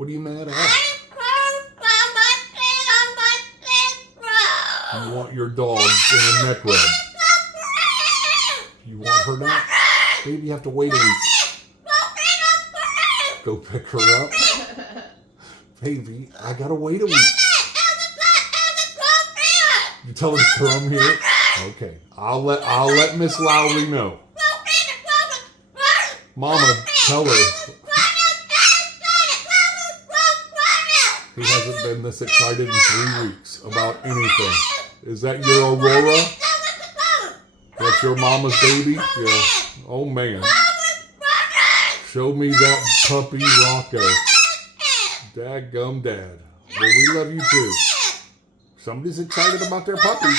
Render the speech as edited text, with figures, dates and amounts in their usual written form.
What are you mad at? You want your dog in a neck rub. You want her now? Baby, you have to wait a week. Go pick her up. Baby, I gotta wait a week. You tell her to come here? Okay. I'll let Miss Lowry know. Mama, tell her. He hasn't been this excited in 3 weeks about anything. Is that your Aurora? That's your mama's baby? Yeah. Oh, man. Show me that puppy Rocco. Dadgum dad. Well, we love you too. Somebody's excited about their puppy.